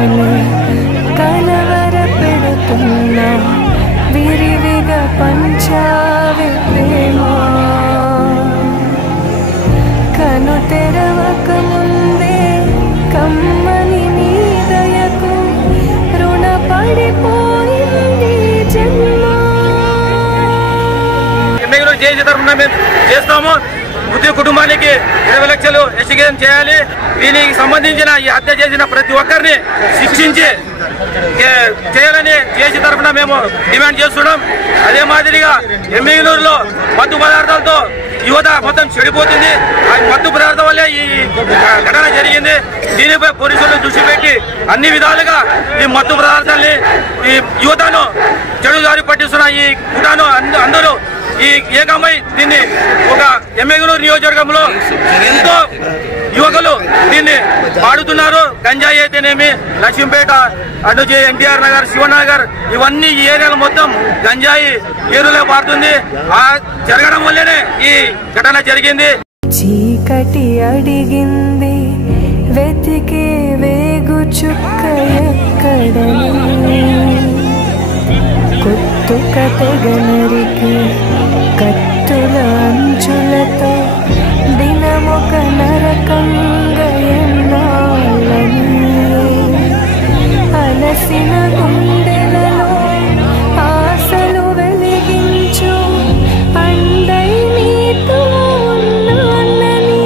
నన్నే కలవర పెడుతున్నా విరివిగా పంచావే ప్రేమ కను తెరవక ముందే కమ్మని నీ దయకు రుణపడిపోయింది జన్మ. చేసే తరఫున మేము చేస్తాము. మృతి కుటుంబానికి 20 లక్షలు ఎస్టిగేషన్ చేయాలి. దీనికి సంబంధించిన ఈ హత్య చేసిన ప్రతి ఒక్కరిని శిక్షించి చేయాలని చేసే తరఫున మేము డిమాండ్ చేస్తున్నాం. అదే మాదిరిగా ఎమ్మిగనూరులో మత్తు పదార్థాలతో యువత మొత్తం చెడిపోతుంది. ఆ మత్తు పదార్థం వల్లే ఈ ఘటన జరిగింది. దీనిపై పోలీసులు దృష్టి పెట్టి అన్ని విధాలుగా ఈ మత్తు పదార్థాన్ని ఈ యువతను చెడుదారి పట్టిస్తున్న ఈ కుటాను అందరూ ఈ ఏకమై దీన్ని ఒక ఎమ్మిగనూరు నియోజకవర్గంలో ఎంతో యువకులు దీన్ని పాడుతున్నారు. గంజాయి అయితేనేమి, లక్ష్మీపేట అటు ఎన్టీఆర్ నగర్, శివనగర్ ఇవన్నీ ఈ ఏరియాలో మొత్తం గంజాయి ఏరులో పారుతుంది. ఆ జరగడం వల్లనే ఈ ఘటన జరిగింది. చీకటి అడిగింది వెతికే వేగు చుక్క ఎక్కడని కొత్తుక తెగనరికి కత్తుల అంచులతో దినమొక నరకంగా ఎన్నాళ్ళని అలసిన గుండెలలో ఆశలు వెలిగించు అండై నీతో ఉన్నానని.